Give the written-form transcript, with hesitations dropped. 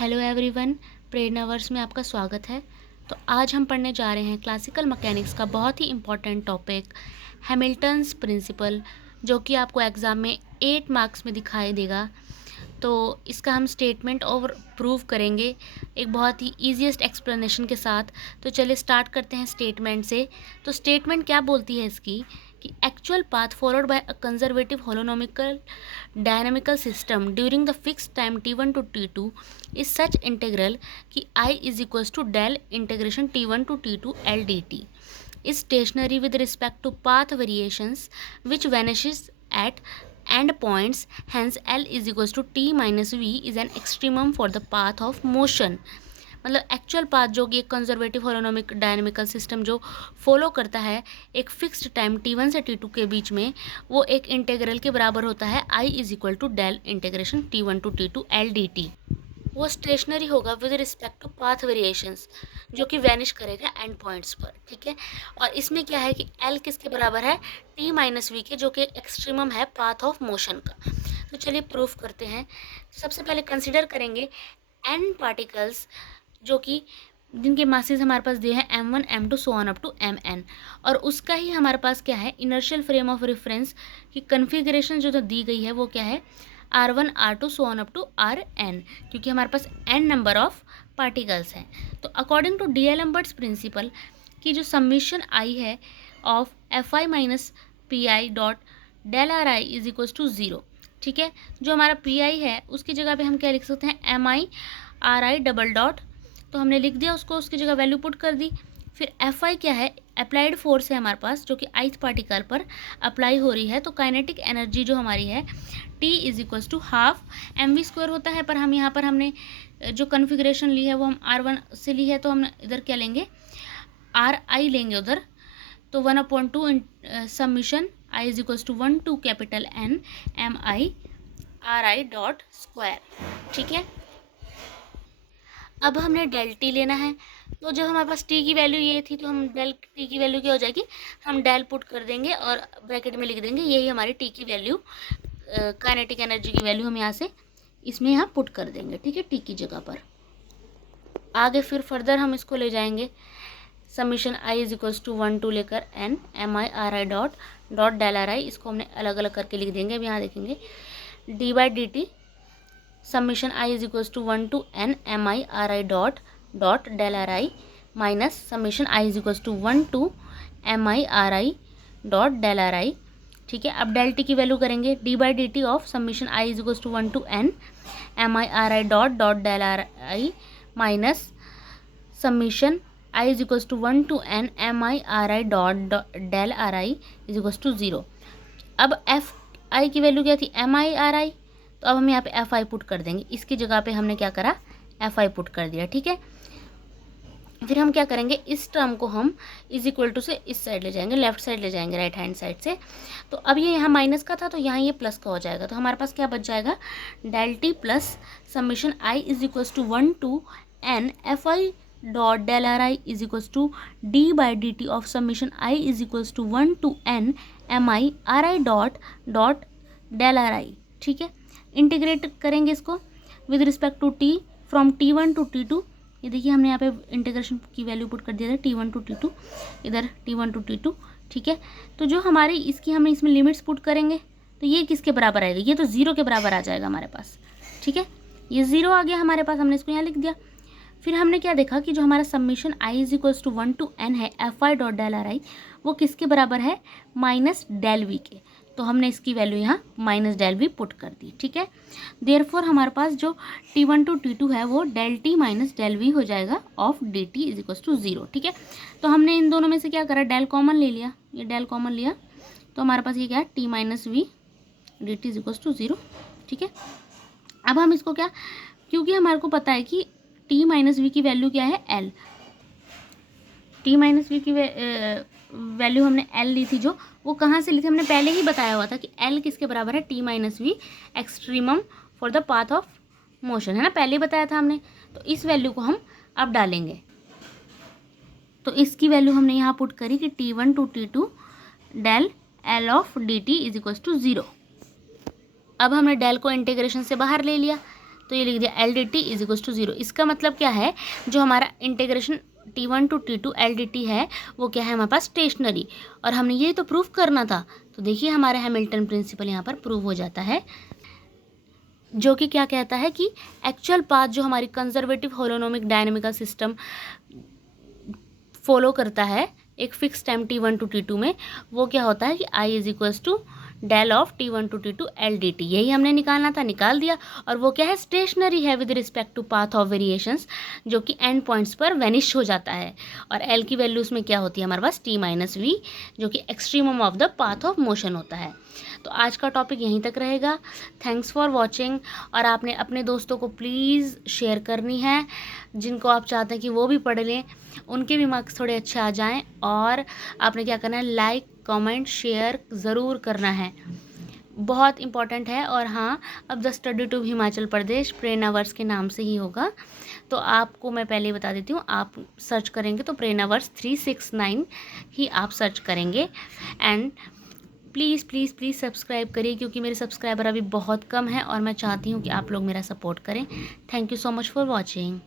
Hello everyone, प्रेरणावर्स में आपका स्वागत है। तो आज हम पढ़ने जा रहे हैं क्लासिकल मैकेनिक्स का बहुत ही इम्पॉर्टेंट टॉपिक हैमिल्टन्स प्रिंसिपल, जो कि आपको एग्ज़ाम में 8 मार्क्स में दिखाई देगा। तो इसका हम स्टेटमेंट और प्रूव करेंगे एक बहुत ही ईजीएस्ट एक्सप्लेनेशन के साथ। तो चलिए स्टार्ट करते हैं स्टेटमेंट से। तो स्टेटमेंट क्या बोलती है इसकी कि actual path followed by a conservative holonomical dynamical system during the fix time t1 to t2 is such integral कि I is equals to del integration t1 to t2 L dt is stationary with respect to path variations which vanishes at end points, hence L is equals to t minus v is an extremum for the path of motion। मतलब actual path जो कि एक conservative holonomic dynamical system जो follow करता है एक fixed time t1 से t2 के बीच में, वो एक इंटीग्रल के बराबर होता है I is equal to del integration t1 to t2 L dt। वो स्टेशनरी होगा with respect to path variations, जो कि वैनिश करेगा एंड पॉइंट्स पर, ठीक है। और इसमें क्या है कि L किसके बराबर है, t माइनस वी के, जो कि एक्सट्रीमम है पाथ ऑफ मोशन का। तो चलिए प्रूफ करते हैं। सबसे पहले कंसिडर करेंगे n पार्टिकल्स जो कि जिनके मासेस हमारे पास दिए हैं m1 m2 so on up to mn, और उसका ही हमारे पास क्या है इनर्शियल फ्रेम ऑफ रेफरेंस की कन्फिग्रेशन जो दी गई है वो क्या है r1 r2 so on up to rn, क्योंकि हमारे पास n नंबर ऑफ पार्टिकल्स हैं। तो अकॉर्डिंग टू डीएलएम्बर्ट्स प्रिंसिपल की जो सबमिशन आई है of fi minus P I dot del R I is equals to zero, ठीक है। जो हमारा पी आई है उसकी जगह पे हम क्या लिख सकते हैं M I R I double dot, तो हमने लिख दिया उसको, उसकी जगह वैल्यू पुट कर दी। फिर एफ आई क्या है, अप्लाइड फोर्स है हमारे पास जो कि ith पार्टिकल पर अप्लाई हो रही है। तो काइनेटिक एनर्जी जो हमारी है T is equals to half M V square होता है, पर हम यहाँ पर हमने जो कन्फिग्रेशन ली है वो हम R1 से ली है, तो हम इधर क्या लेंगे आर आई लेंगे उधर। तो 1/2 summation I is equals to 1 to capital N M I R I dot square, ठीक है। अब हमने डेल टी लेना है, तो जब हमारे पास टी की वैल्यू ये थी तो हम डेल टी की वैल्यू क्या हो जाएगी, हम डेल पुट कर देंगे और ब्रैकेट में लिख देंगे यही हमारी टी की वैल्यू, काइनेटिक एनर्जी की वैल्यू हम यहाँ से इसमें यहाँ पुट कर देंगे, ठीक है, टी की जगह पर। आगे फिर फर्दर हम इसको ले जाएंगे summation I is equals to 1 to लेकर n M I R I dot dot del R I, इसको हमने अलग अलग करके लिख देंगे। अब यहाँ देखेंगे D by D T summation I is equals to 1 to n M I R I dot dot del R I minus summation I is equals to 1 to M I R I dot del R I, ठीक है। अब del T की value करेंगे D by D T of summation I is equals to 1 to n M I R I dot dot del R I minus summation I is equals to 1 to n M I R I dot del R I is equals to zero. अब F I की value क्या थी M I R आई, तो अब हम यहाँ पे F I put कर देंगे, इसकी जगह पे हमने क्या करा एफ आई पुट कर दिया, ठीक है। फिर हम क्या करेंगे इस टर्म को हम इज इक्वल टू से इस साइड ले जाएंगे, लेफ्ट साइड ले जाएंगे राइट हैंड साइड से। तो अब ये यहाँ माइनस का था तो यहाँ ये प्लस का हो जाएगा, तो हमारे पास क्या बच जाएगा del T plus summation I is equals to 1 to n F I dot del R I is equals to D by D T of summation I is equals to 1 to n M I R I dot dot del R I, ठीक है। Integrate करेंगे इसको with respect to t from t1 to t2। ये देखिए हमने यहाँ पे integration की वैल्यू पुट कर दिया था t1 to t2, इधर t1 to t2, ठीक है। तो जो हमारी इसकी हमें इसमें लिमिट्स पुट करेंगे तो ये किसके बराबर आएगा, ये तो ज़ीरो के बराबर आ जाएगा हमारे पास, ठीक है। ये ज़ीरो आ गया हमारे पास, हमने इसको यहाँ लिख दिया। फिर हमने क्या देखा कि जो हमारा summation I is equals to 1 to n है F I dot del R I, वो किसके बराबर है माइनस डेल वी के, तो हमने इसकी वैल्यू यहाँ माइनस डेल वी पुट कर दी, ठीक है। देयरफॉर हमारे पास जो t1 to t2 है वो del T minus del V हो जाएगा of D T is equals to zero, ठीक है। तो हमने इन दोनों में से क्या करा डेल कॉमन ले लिया, ये डेल कॉमन लिया तो हमारे पास ये क्या है T minus V D T is equals to zero, ठीक है। अब हम इसको क्या, क्योंकि हमारे को पता है कि t माइनस वी की वैल्यू क्या है L, t माइनस वी की वैल्यू हमने L ली थी, जो वो कहाँ से ली थी हमने पहले ही बताया हुआ था कि L किसके बराबर है t minus V extremum for the path of motion, है ना, पहले ही बताया था हमने। तो इस वैल्यू को हम अब डालेंगे, तो इसकी वैल्यू हमने यहाँ पुट करी कि t1 to t2 del L of D T is equals to zero. अब हमने डेल को इंटीग्रेशन से बाहर ले लिया, तो ये लिख दिया L D T is equals to 0। इसका मतलब क्या है, जो हमारा integration T1 to T2 LDT है वो क्या है हमारे पास स्टेशनरी, और हमने ये तो प्रूफ करना था। तो देखिए हमारा हैमिल्टन प्रिंसिपल यहाँ पर प्रूव हो जाता है, जो कि क्या कहता है कि एक्चुअल पाथ जो हमारी conservative holonomic dynamical system follow करता है एक fix time T1 to T2 में, वो क्या होता है कि I is equals to del of T1 to T2 LDT। यही हमने निकालना था, निकाल दिया। और वो क्या है, स्टेशनरी है with respect to path of variations, जो कि एंड पॉइंट्स पर वेनिश हो जाता है। और L की वैल्यूज़ में क्या होती है हमारे पास T माइनस V, जो कि extremum of the path of motion होता है। तो आज का टॉपिक यहीं तक रहेगा। Thanks for watching. और आपने अपने दोस्तों को प्लीज़ शेयर करनी है, जिनको आप चाहते हैं कि वो भी पढ़ लें, उनके भी मार्क्स थोड़े अच्छे आ जाएं। और आपने क्या करना है, लाइक कमेंट शेयर ज़रूर करना है, बहुत इम्पॉर्टेंट है। और हाँ, अब the study to Himachal Pradesh Prerna verse के नाम से ही होगा। तो आपको मैं पहले ही बता देती हूँ, आप सर्च करेंगे तो प्रेरणा वर्स 369 ही आप सर्च करेंगे। And please please please subscribe करिए, क्योंकि मेरे सब्सक्राइबर अभी बहुत कम हैं और मैं चाहती हूँ कि आप लोग मेरा सपोर्ट करें। Thank you so much for watching.